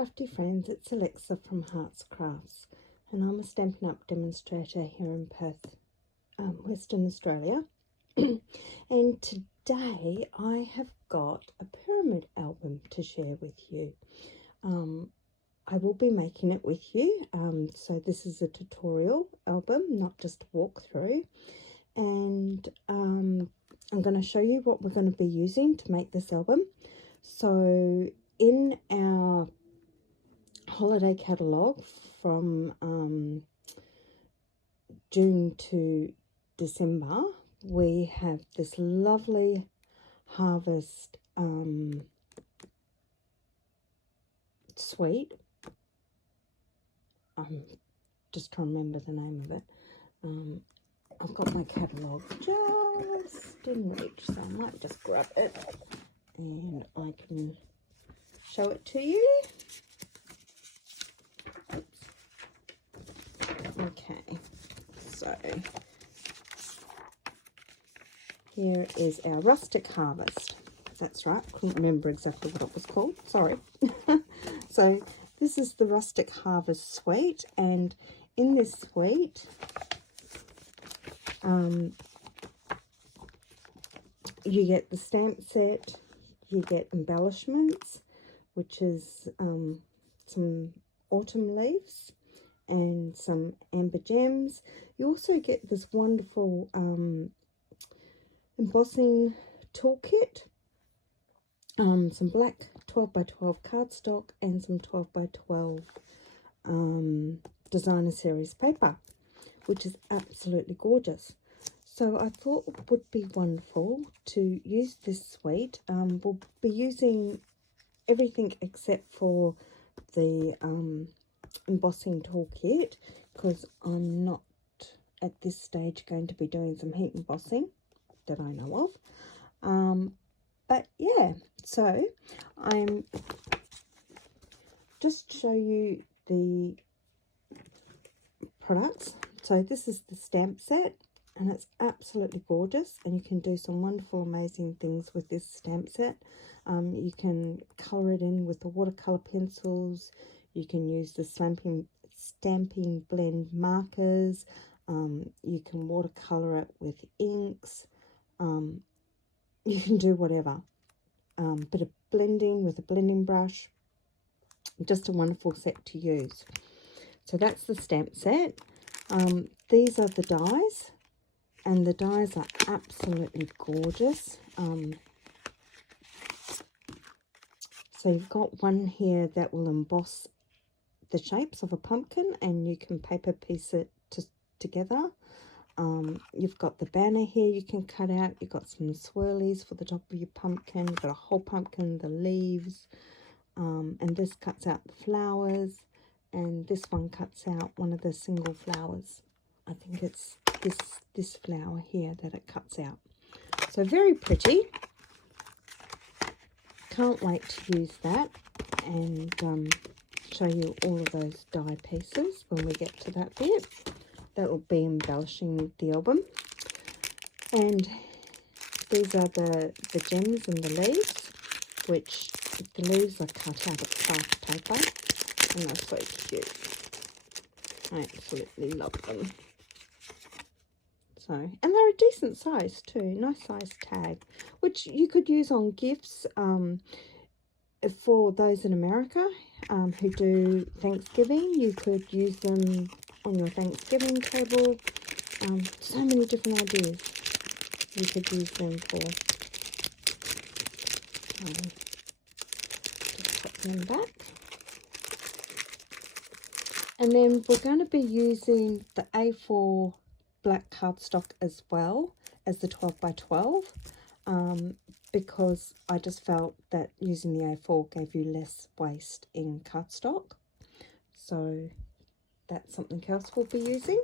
crafty friends, it's Alexa from Hearts Crafts, and I'm a Stampin' Up! Demonstrator here in Perth, Western Australia. And today I have got a pyramid album to share with you. I will be making it with you, so this is a tutorial album, not just a walkthrough. And I'm going to show you what we're going to be using to make this album. So in our holiday catalogue from June to December, we have this lovely harvest suite. I'm just trying to remember the name of it. I've got my catalogue just in reach, so I might just grab it and I can show it to you. Oops. Okay, so here is our rustic harvest. That's right, couldn't remember exactly what it was called, sorry. So this is the rustic harvest suite, and in this suite you get the stamp set, you get embellishments, which is some autumn leaves and some amber gems. You also get this wonderful embossing toolkit, some black 12 by 12 cardstock, and some 12 by 12 designer series paper, which is absolutely gorgeous. So I thought it would be wonderful to use this suite. We'll be using everything except for the embossing toolkit, because I'm not at this stage going to be doing some heat embossing that I know of. But yeah, so I'm just show you the products. So this is the stamp set, and it's absolutely gorgeous, and you can do some wonderful, amazing things with this stamp set. You can colour it in with the watercolour pencils. You can use the stamping blend markers. You can watercolour it with inks. You can do whatever. Bit of blending with a blending brush. Just a wonderful set to use. So that's the stamp set. These are the dies, and the dies are absolutely gorgeous. So you've got one here that will emboss the shapes of a pumpkin, and you can paper piece it together. You've got the banner here you can cut out. You've got some swirlies for the top of your pumpkin. You've got a whole pumpkin, the leaves, and this cuts out the flowers, and this one cuts out one of the single flowers. I think it's this flower here that it cuts out. So very pretty. Can't wait to use that and show you all of those die pieces when we get to that bit. That will be embellishing the album. And these are the gems and the leaves, which the leaves are cut out of craft paper, and they're so cute. I absolutely love them. So, and they're a decent size too, nice size tag, which you could use on gifts for those in America who do Thanksgiving. You could use them on your Thanksgiving table. So many different ideas you could use them for. Just put them back. And then we're going to be using the A4 black cardstock as well as the 12 by 12, because I just felt that using the A4 gave you less waste in cardstock. So that's something else we'll be using.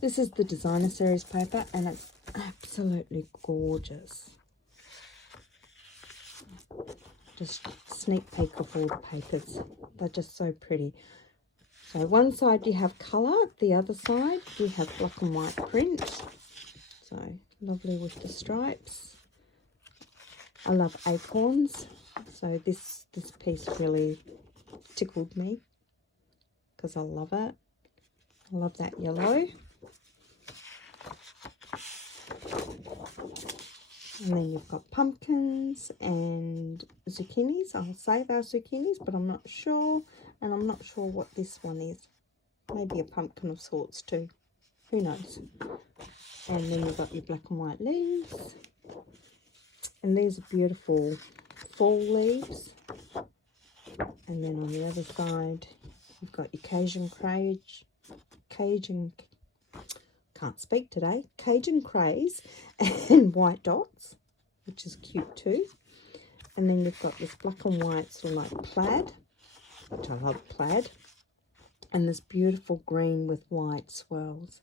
This is the designer series paper, and it's absolutely gorgeous. Just sneak peek of all the papers. They're just so pretty. So one side you have colour, the other side you have black and white print. So lovely with the stripes. I love acorns. So this piece really tickled me because I love it. I love that yellow. And then you've got pumpkins and zucchinis. I'll say they're zucchinis, but I'm not sure. And I'm not sure what this one is. Maybe a pumpkin of sorts too. Who knows? And then you've got your black and white leaves. And these are beautiful fall leaves. And then on the other side, you've got your Cajun craze and white dots, which is cute too. And then you've got this black and white sort of like plaid, which I love plaid. And this beautiful green with white swirls,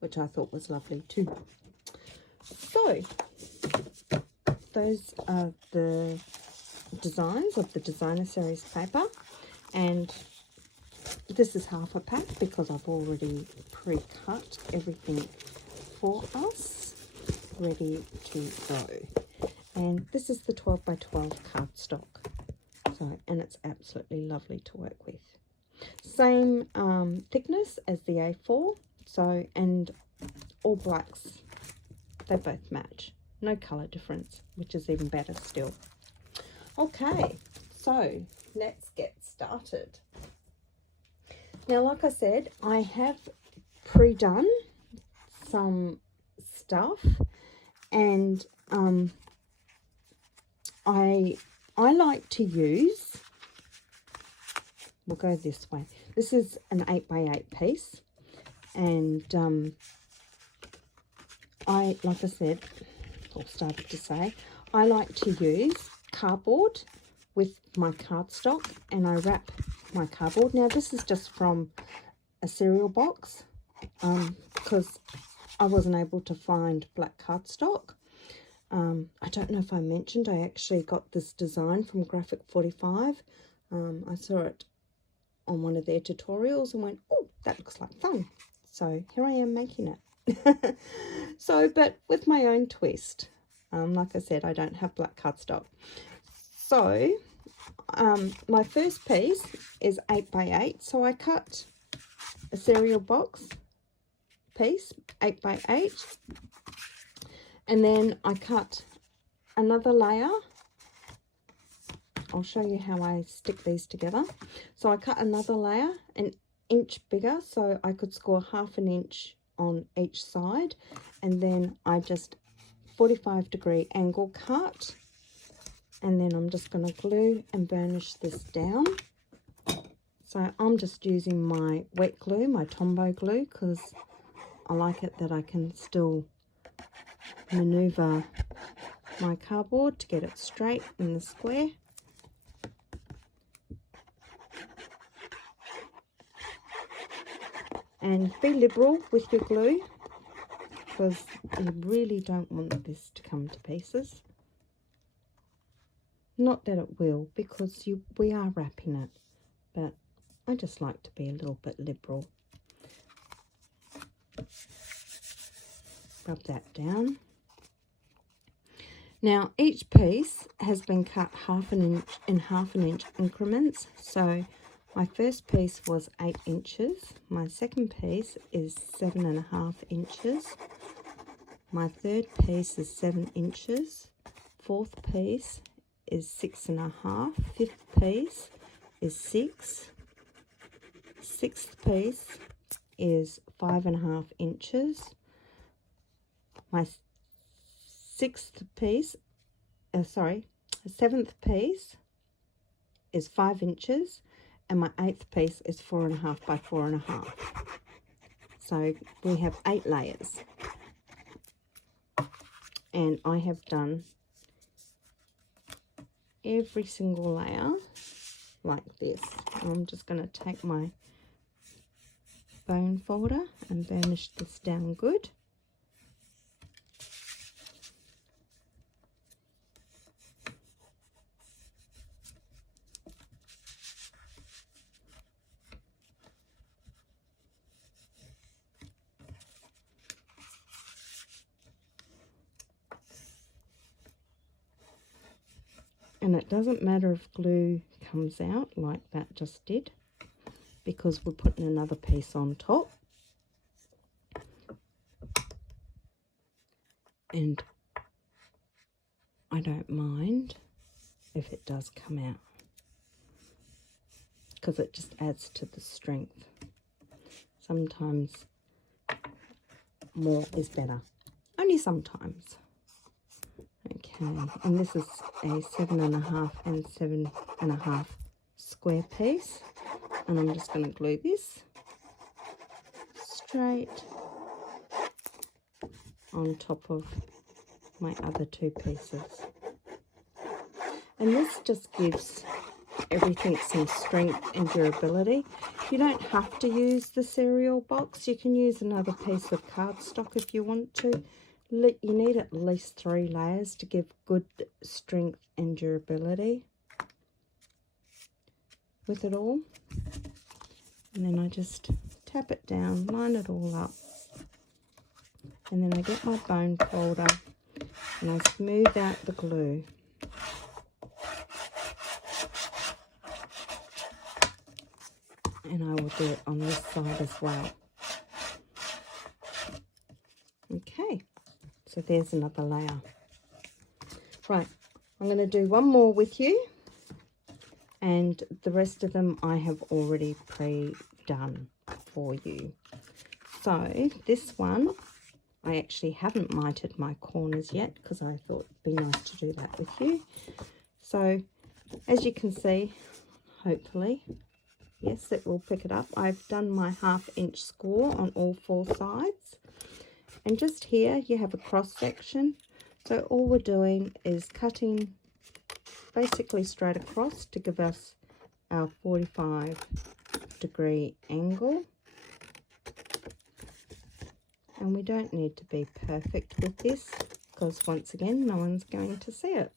which I thought was lovely too. So those are the designs of the designer series paper, and this is half a pack because I've already pre-cut everything for us, ready to go. And this is the 12 by 12 cardstock, so, and it's absolutely lovely to work with. Same thickness as the A4, so, and all blacks, they both match, no color difference, which is even better still. Okay, so let's get started. Now, like I said, I have pre-done some stuff, and I like to use, we'll go this way. This is an 8 by 8 piece, and like I said, or started to say, I like to use cardboard with my cardstock, and I wrap my cardboard. Now this is just from a cereal box because I wasn't able to find black cardstock. I don't know if I mentioned I actually got this design from Graphic 45. I saw it on one of their tutorials and went, oh, that looks like fun. So here I am making it. So, but with my own twist. Like I said, I don't have black cardstock. So my first piece is 8 by 8. So I cut a cereal box piece, 8 by 8. And then I cut another layer. I'll show you how I stick these together. So I cut another layer, an inch bigger, so I could score 1/2 inch on each side. And then I just 45-degree angle cut. And then I'm just going to glue and burnish this down. So I'm just using my wet glue, my Tombow glue, because I like it that I can still maneuver my cardboard to get it straight in the square. And be liberal with your glue because you really don't want this to come to pieces. Not that it will, because we are wrapping it, but I just like to be a little bit liberal. Rub that down. Now each piece has been cut 1/2 inch in 1/2 inch increments. So my first piece was 8 inches. My second piece is 7.5 inches. My third piece is 7 inches. Fourth piece is 6.5. Fifth piece is 6. Sixth piece is 5.5 inches. My seventh piece is 5 inches, and my 8th piece is 4.5 by 4.5. So we have 8 layers, and I have done every single layer like this. I'm just going to take my bone folder and burnish this down good. And it doesn't matter if glue comes out like that just did, because we're putting another piece on top. And I don't mind if it does come out, because it just adds to the strength. Sometimes more is better, only sometimes. Okay, and this is a 7.5 and 7.5 square piece, and I'm just going to glue this straight on top of my other two pieces. And this just gives everything some strength and durability. You don't have to use the cereal box. You can use another piece of cardstock if you want to. You need at least 3 layers to give good strength and durability with it all. And then I just tap it down, line it all up, and then I get my bone folder and I smooth out the glue. And I will do it on this side as well. Okay, so there's another layer. Right, I'm going to do one more with you, and the rest of them I have already pre-done for you. So this one, I actually haven't mited my corners yet because I thought it'd be nice to do that with you. So as you can see, hopefully, yes, it will pick it up. I've done my 1/2 inch score on all 4 sides. And just here you have a cross section. So all we're doing is cutting basically straight across to give us our 45-degree angle. And we don't need to be perfect with this, because once again, no one's going to see it.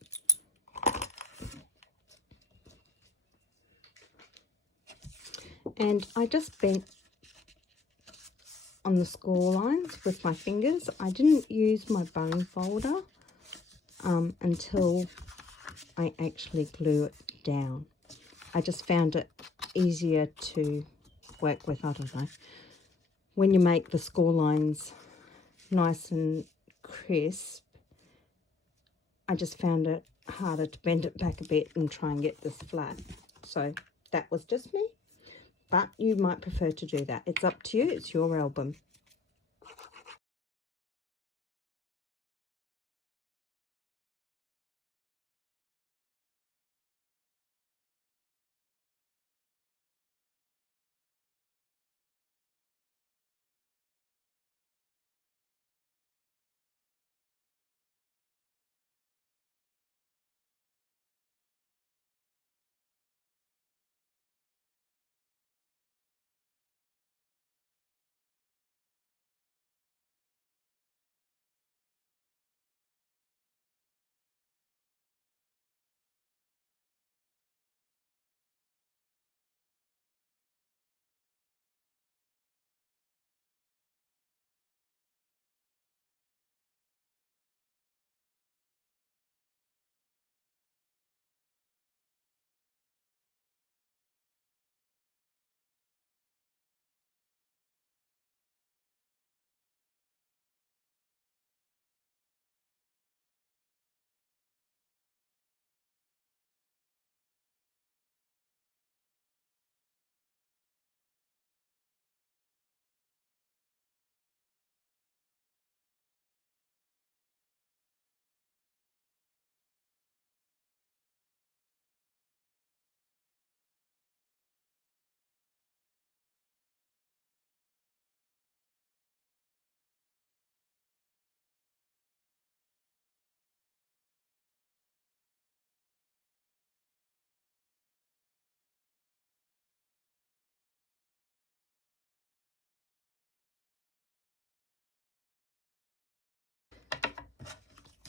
And I just bent on the score lines with my fingers. I didn't use my bone folder until I actually glue it down. I just found it easier to work with. I don't know. When you make the score lines nice and crisp, I just found it harder to bend it back a bit and try and get this flat. So that was just me. But you might prefer to do that. It's up to you. It's your album.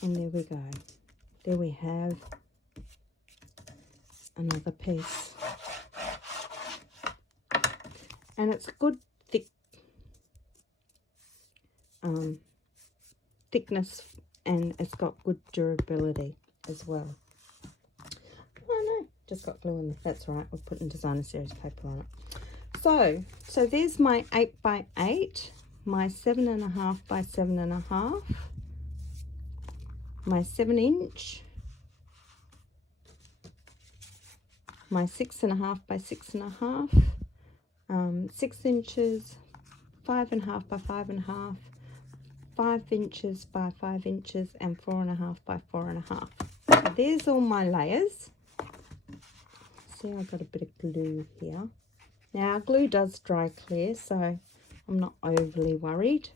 And there we go. There we have another piece. And it's good thickness, and it's got good durability as well. just got glue on there. That's all right. We're putting designer series paper on it. So there's my 8 by 8, my 7.5 by 7.5, my 7-inch, my 6.5 by 6.5, 6 inches, 5.5 by 5.5, 5 inches by 5 inches, and 4.5 by 4.5. So there's all my layers. See, I've got a bit of glue here. Now, glue does dry clear, so I'm not overly worried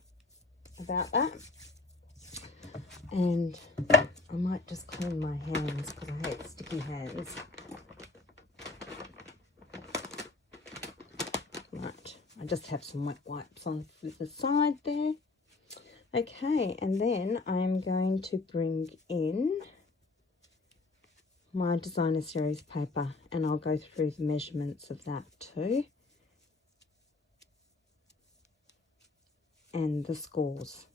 about that. And I might just clean my hands because I hate sticky hands. Right, I just have some wet wipes on the side there. Okay, and then I'm going to bring in my designer series paper, and I'll go through the measurements of that too, and the scores.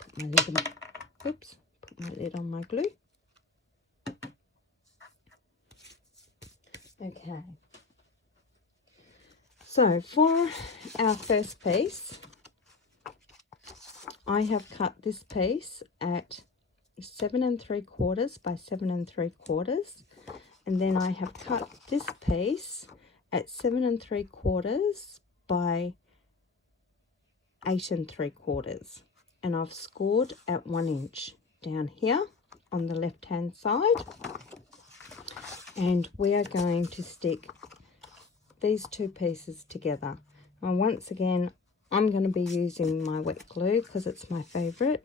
Put my lid on, oops, put my lid on my glue. Okay, so for our first piece, I have cut this piece at 7 3/4 by 7 3/4, and then I have cut this piece at 7 3/4 by 8 3/4, and I've scored at 1 inch down here on the left hand side, and we are going to stick these two pieces together. Now, once again, I'm going to be using my wet glue because it's my favorite.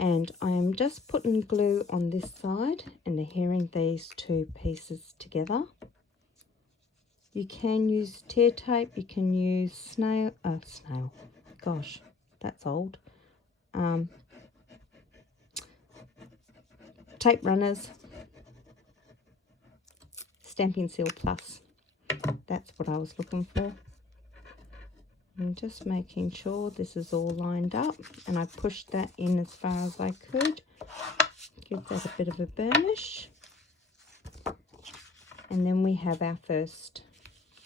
And I am just putting glue on this side and adhering these two pieces together. You can use tear tape, you can use snail, gosh, that's old. Tape runners, Stampin' Seal Plus. That's what I was looking for. I'm just making sure this is all lined up, and I pushed that in as far as I could. Give that a bit of a burnish. And then we have our first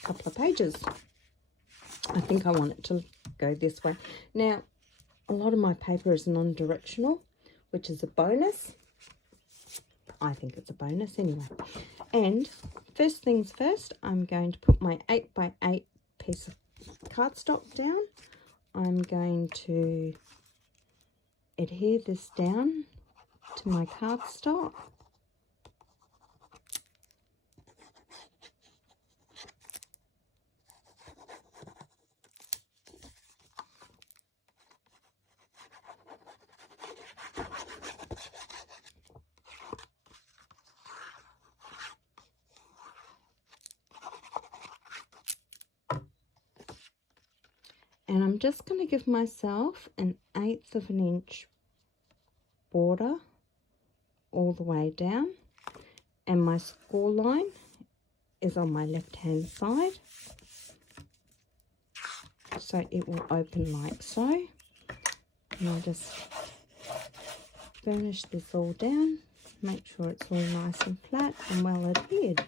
couple of pages. I think I want it to go this way. Now, a lot of my paper is non-directional, which is a bonus. I think it's a bonus anyway. And first things first, I'm going to put my 8 by 8 piece of cardstock down. I'm going to adhere this down to my cardstock. And I'm just going to give myself an 1/8 of an inch border all the way down. And my score line is on my left hand side. So it will open like so. And I'll just burnish this all down. Make sure it's all nice and flat and well adhered.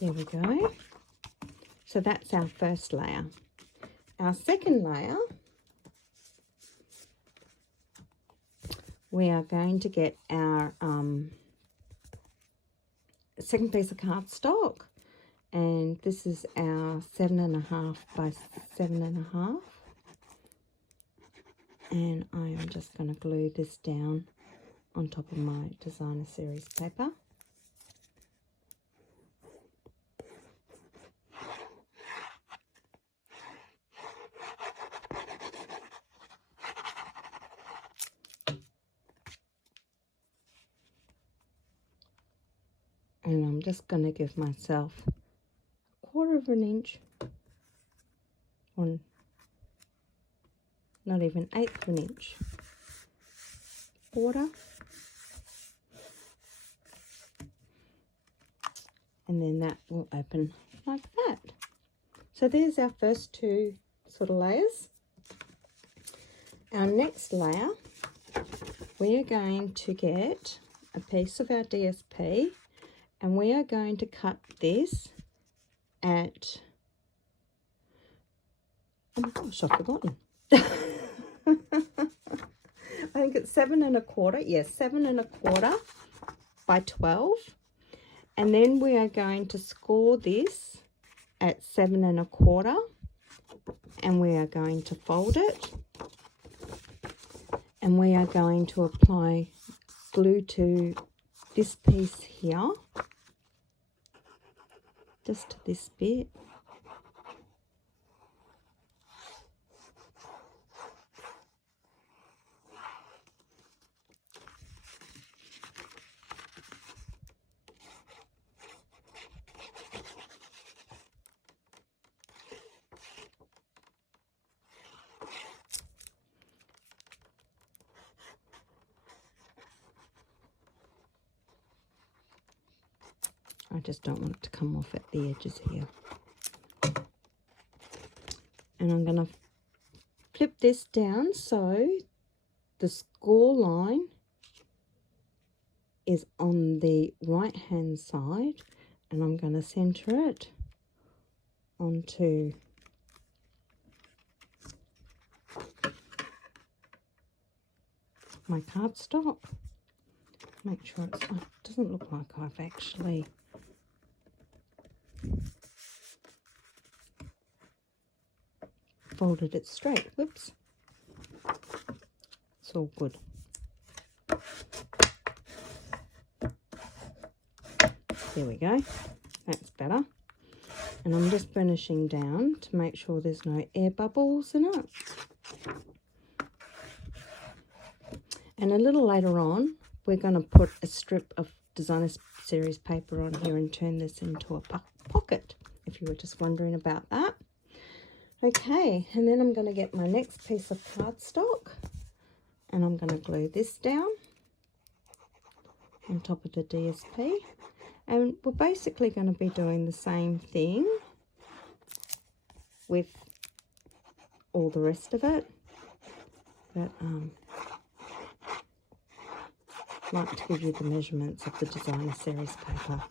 There we go. So that's our first layer. Our second layer, we are going to get our second piece of cardstock, and this is our 7.5 by 7.5, and I am just going to glue this down on top of my designer series paper. And I'm just going to give myself 1/4 of an inch, or not even 1/8 of an inch border. And then that will open like that. So there's our first two sort of layers. Our next layer, we are going to get a piece of our DSP and we are going to cut this at, oh my gosh, I've forgotten. I think it's 7 1/4. Yes, 7 1/4 by 12. And then we are going to score this at 7 1/4, and we are going to fold it, and we are going to apply glue to this piece here, just to this bit. I just don't want it to come off at the edges here. And I'm going to flip this down so the score line is on the right hand side, and I'm going to center it onto my cardstock. Make sure it doesn't look like I've actually folded it straight. Whoops. It's all good. There we go. That's better. And I'm just burnishing down to make sure there's no air bubbles in it. And a little later on, we're going to put a strip of Designer Series paper on here and turn this into a pocket, if you were just wondering about that. Okay, and then I'm going to get my next piece of cardstock and I'm going to glue this down on top of the DSP. And we're basically going to be doing the same thing with all the rest of it. But I'd like to give you the measurements of the Designer Series paper.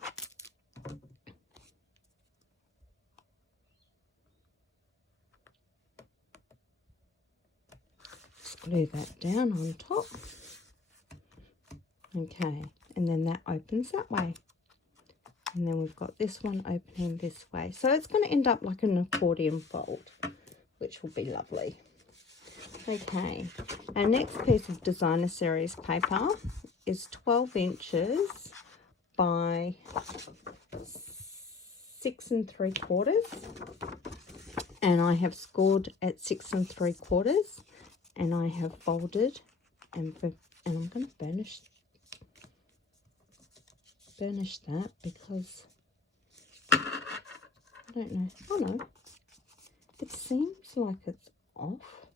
Just glue that down on top. Okay, and then that opens that way. And then we've got this one opening this way. So it's going to end up like an accordion fold, which will be lovely. Okay, our next piece of Designer Series paper is 12 inches by 6 3/4. And I have scored at 6 3/4. And I have folded and I'm going to burnish that because I don't know. Oh no, it seems like it's off.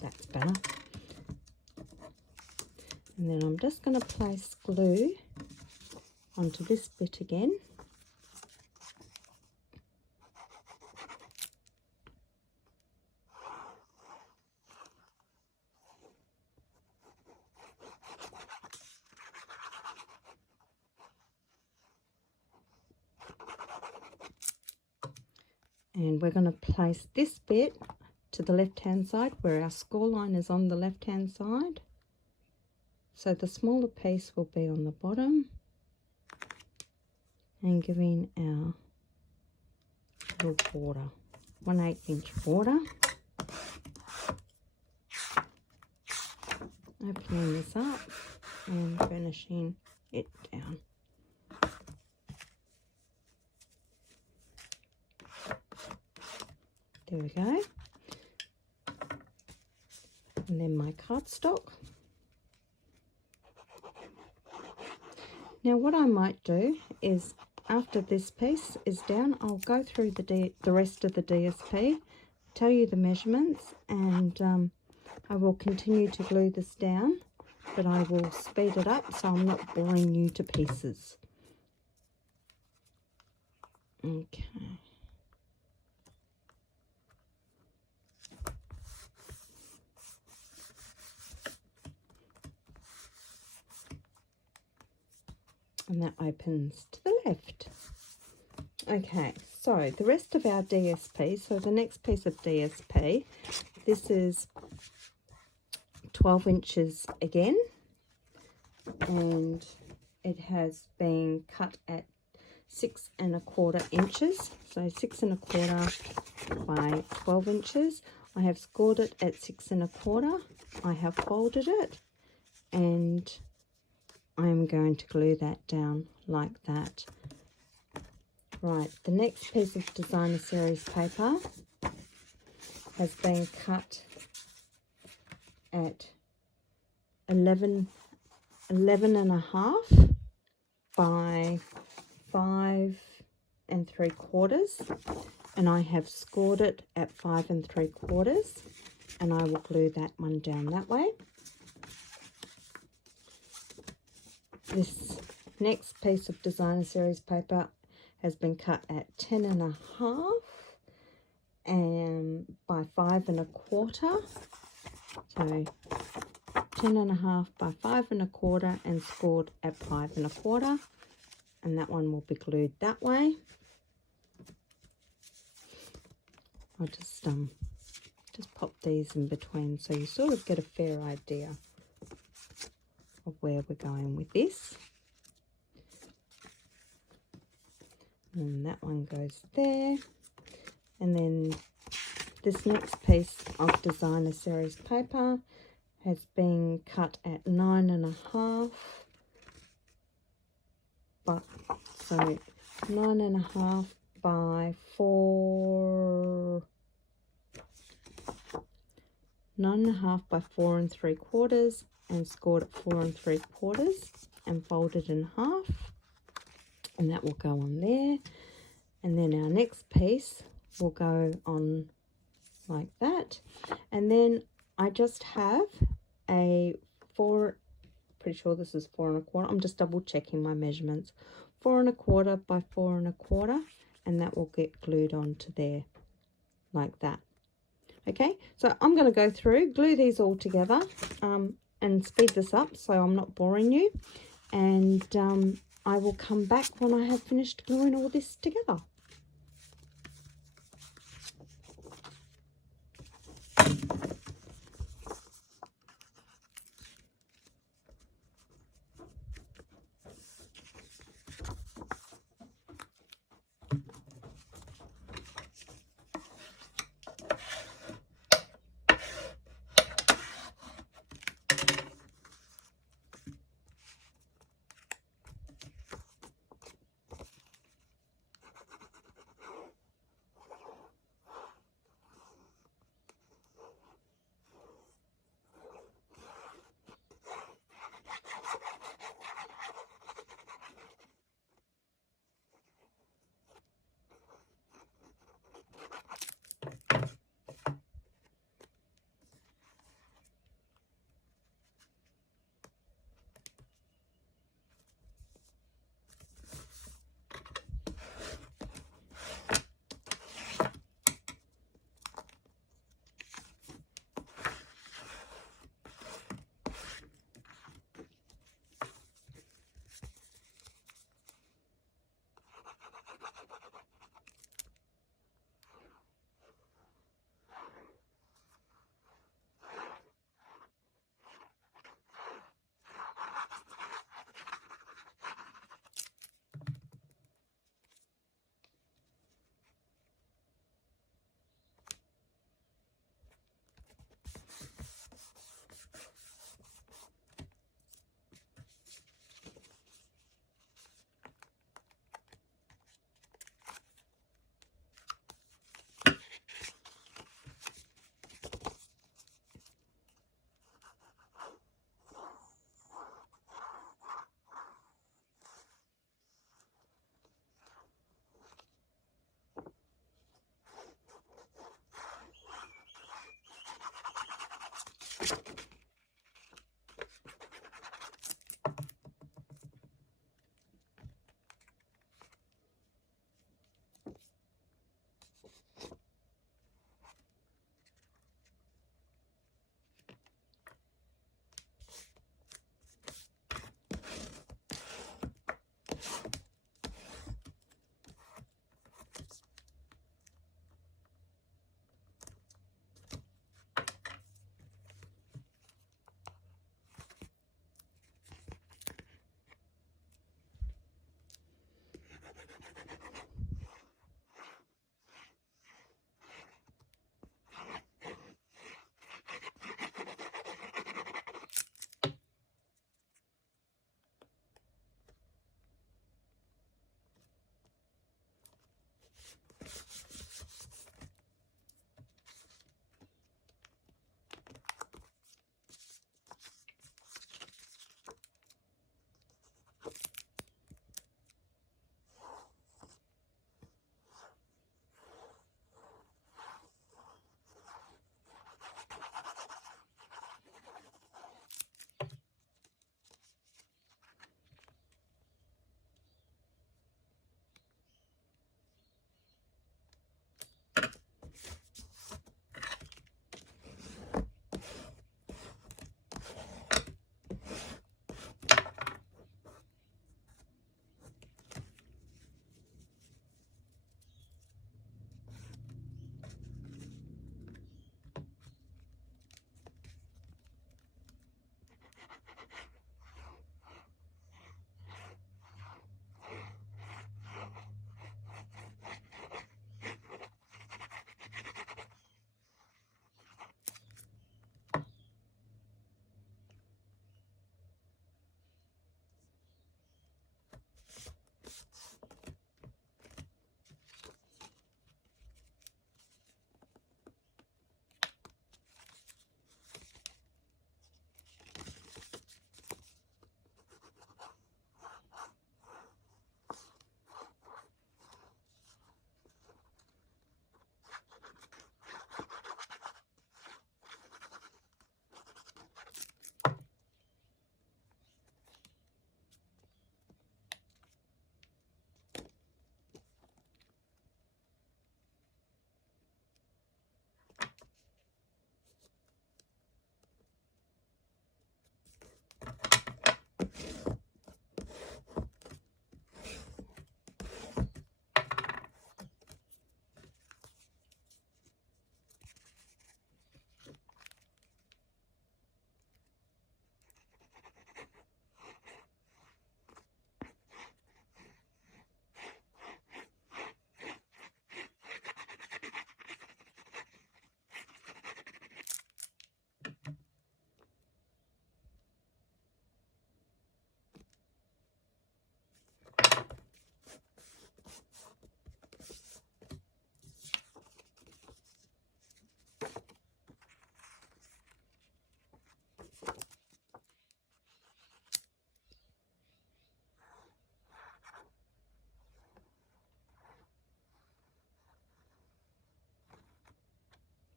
That's better. And then I'm just going to place glue onto this bit again. And we're going to place this bit to the left hand side where our score line is on the left hand side. So the smaller piece will be on the bottom and giving our little border, 1/8 inch border. Opening this up and finishing it down. There we go. And then my cardstock. Now what I might do is after this piece is down, I'll go through the rest of the DSP, tell you the measurements, and I will continue to glue this down but I will speed it up so I'm not boring you to pieces. Okay. And that opens to the left. Okay, so the rest of our DSP, so the next piece of DSP, this is 12 inches again, and it has been cut at 6 1/4 inches, so 6 1/4 by 12 inches. I have scored it at 6 1/4. I have folded it, and I'm going to glue that down like that. Right, the next piece of Designer Series paper has been cut at 11 1/2 by 5 3/4, and I have scored it at 5 3/4, and I will glue that one down that way. This next piece of Designer Series paper has been cut at 10 1/2 and by 5 1/4, so 10 1/2 by 5 1/4 and scored at 5 1/4, and that one will be glued that way. I'll just pop these in between so you sort of get a fair idea of where we're going with this. And that one goes there. And then this next piece of Designer Series paper has been cut at 9 1/2, but so 9 1/2 by 4, 9 1/2 by 4 3/4, and scored at 4 3/4 and folded in half, and that will go on there. And then our next piece will go on like that, and then I just have a 4, pretty sure this is 4 1/4, I'm just double checking my measurements, 4 1/4 by 4 1/4, and that will get glued onto there like that. Okay, so I'm going to go through, glue these all together, and speed this up so I'm not boring you, and I will come back when I have finished gluing all this together.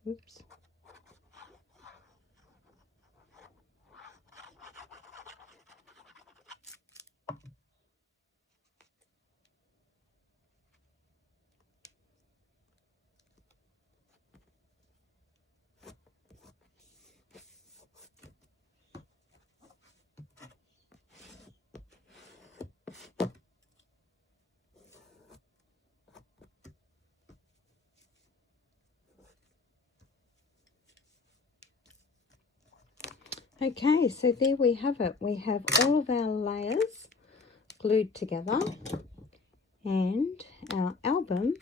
Oops. Okay, so there we have it. We have all of our layers glued together, and our album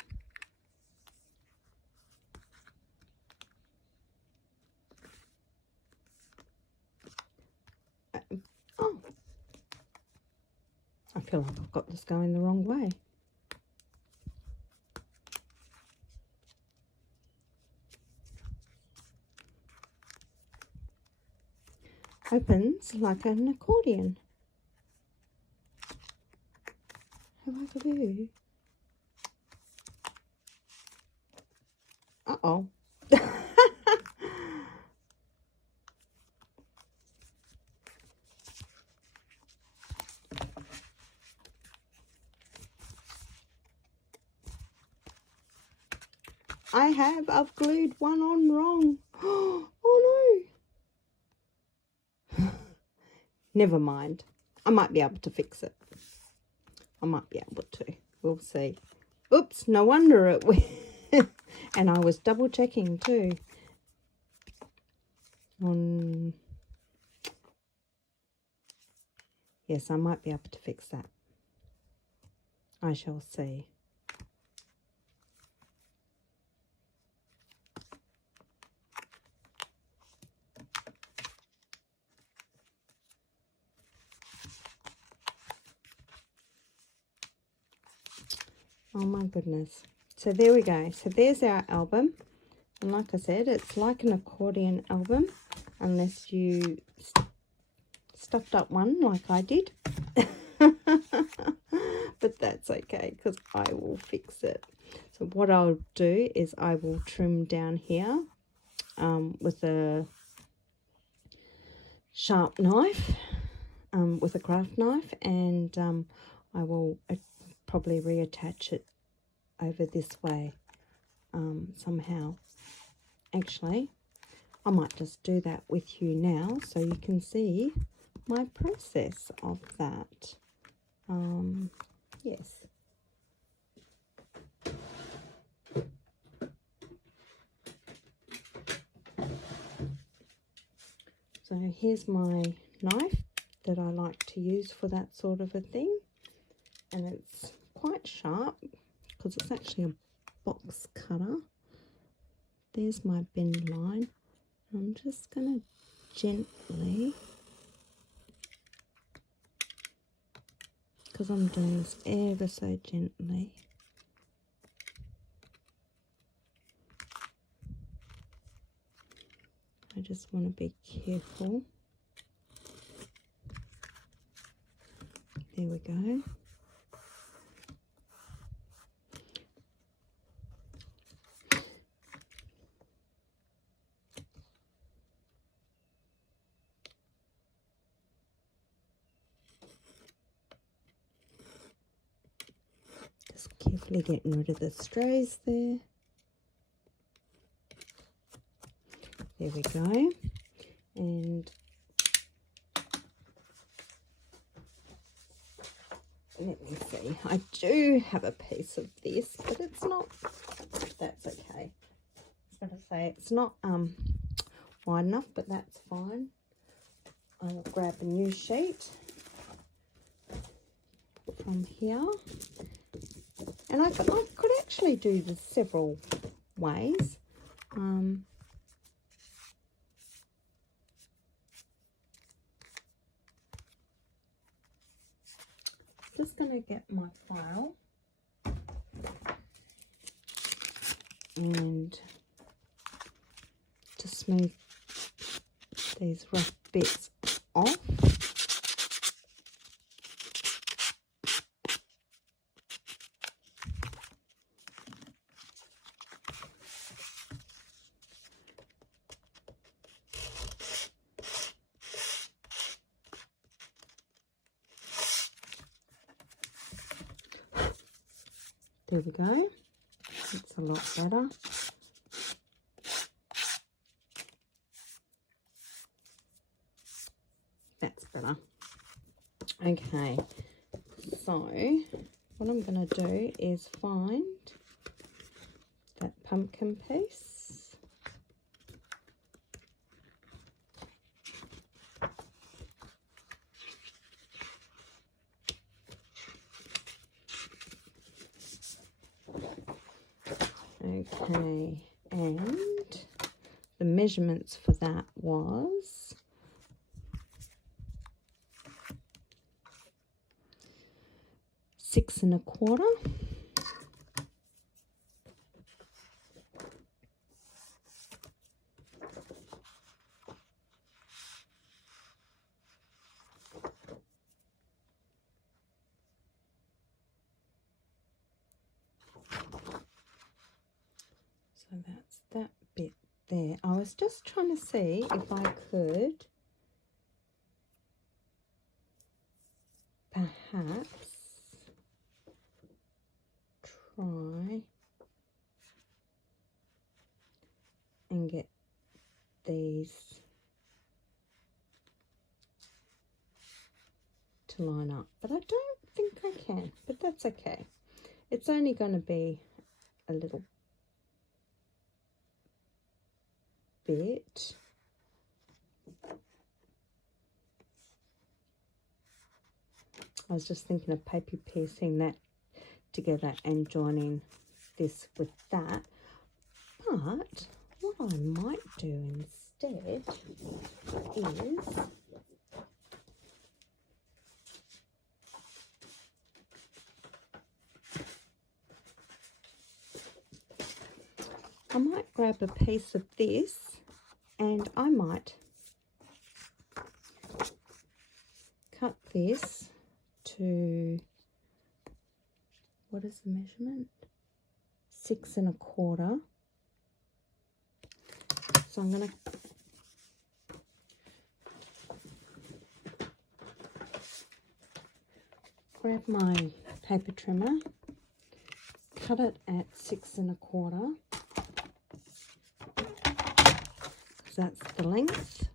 oh, I feel like I've got this going the wrong way. Opens like an accordion. Have I got you? Uh-oh. I've glued one on wrong. Oh no. Never mind. I might be able to fix it. I might be able to. We'll see. Oops, no wonder it went. And I was double checking too. Yes, I might be able to fix that. I shall see. Oh my goodness. So there we go. So there's our album. And like I said, it's like an accordion album, unless you stuffed up one like I did. But that's okay, because I will fix it. So what I'll do is I will trim down here with a sharp knife, with a craft knife, and I will probably reattach it over this way somehow. Actually, I might just do that with you now so you can see my process of that. Yes. So here's my knife that I like to use for that sort of a thing. And it's quite sharp because it's actually a box cutter. There's my bend line. I'm just going to gently, because I'm doing this ever so gently. I just want to be careful. There we go. Just carefully getting rid of the strays there. There we go. And let me see. I do have a piece of this, but it's not, that's okay. I was going to say it's not wide enough, but that's fine. I'll grab a new sheet from here. And I could actually do this several ways. Just going to get my file and to smooth these rough bits off. There we go. It's a lot better. That's better. Okay, so what I'm going to do is find that pumpkin piece. Okay, and the measurements for that was 6 1/4. So that's that bit there. I was just trying to see if I could perhaps try and get these to line up, but I don't think I can, but that's okay. It's only going to be a little bit. I was just thinking of paper piecing that together and joining this with that, but what I might do instead is I might grab a piece of this and I might cut this to, what is the measurement? 6 1/4. So I'm going to grab my paper trimmer, cut it at 6 1/4, because that's the length.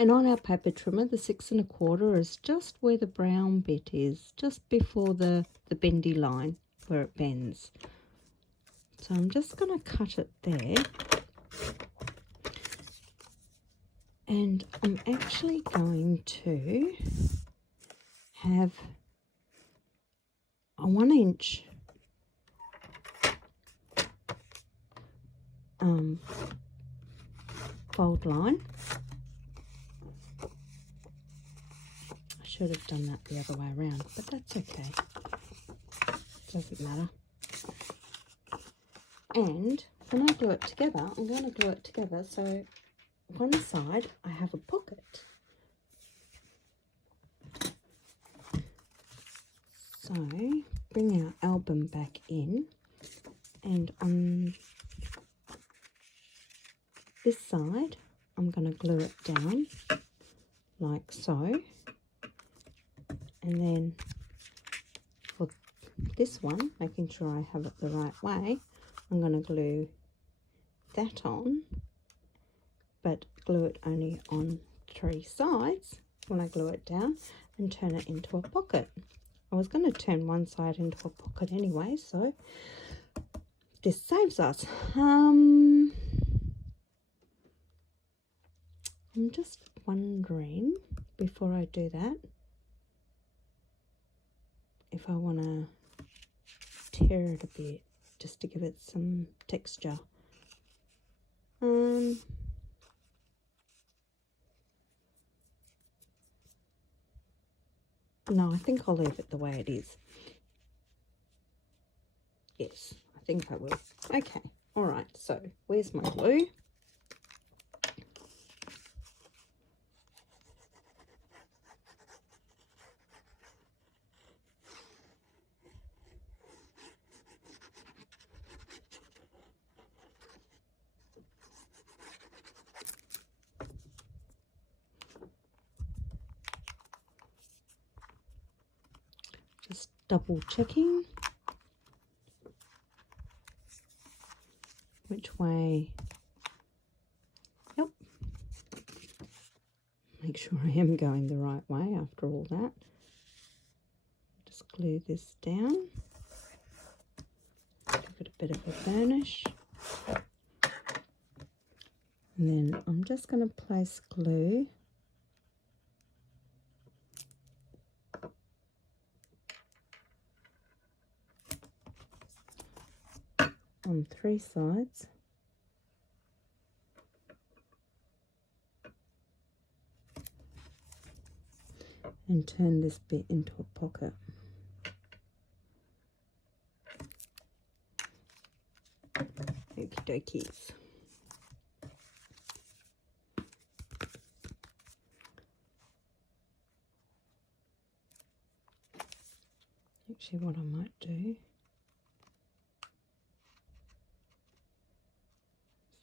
And on our paper trimmer, the 6 1/4 is just where the brown bit is, just before the bendy line where it bends. So I'm just going to cut it there. And I'm actually going to have a 1 inch fold line. I should have done that the other way around, but that's okay. Doesn't matter. And when I glue it together, I'm going to glue it together so one side I have a pocket. So bring our album back in, and on this side I'm going to glue it down like so, and then for this one, making sure I have it the right way, I'm going to glue that on, but glue it only on 3 sides when I glue it down, and turn it into a pocket. I was going to turn one side into a pocket anyway, so this saves us. I'm just wondering, before I do that, if I want to tear it a bit just to give it some texture. No, I think I'll leave it the way it is. Yes, I think I will. Okay, all right, so where's my glue? Just double checking. which way. Yep. Make sure I am going the right way after all that. Just glue this down. Give it a bit of a burnish. And then I'm just going to place glue on 3 sides. And turn this bit into a pocket. Okie dokies. Actually, what I might do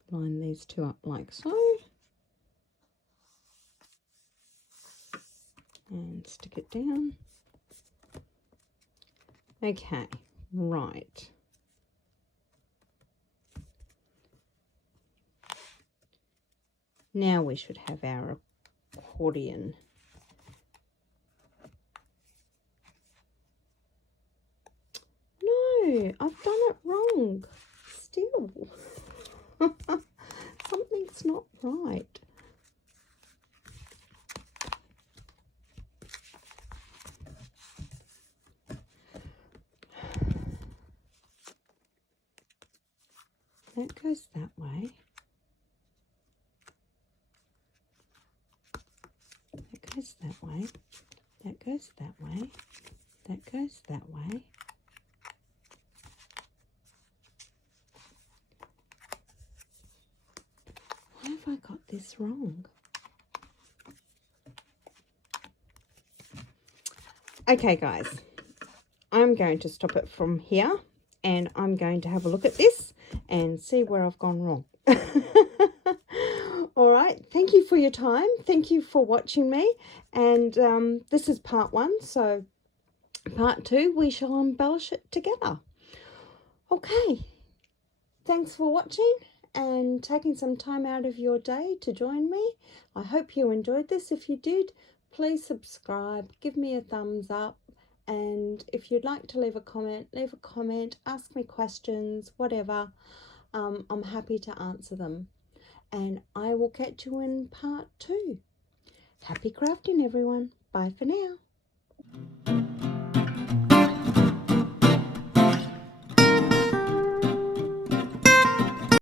is line these two up like so. And stick it down. Okay, right. Now we should have our accordion. No, I've done it wrong. Still. Something's not right. That goes that way. That goes that way. That goes that way. That goes that way. Why have I got this wrong? Okay, guys. I'm going to stop it from here and I'm going to have a look at this and see where I've gone wrong. All right, thank you for your time. Thank you for watching me. And this is part 1, so part 2, we shall embellish it together. Okay, thanks for watching and taking some time out of your day to join me. I hope you enjoyed this. If you did, please subscribe, give me a thumbs up. And if you'd like to leave a comment, ask me questions, whatever. I'm happy to answer them. And I will catch you in part 2. Happy crafting, everyone. Bye for now.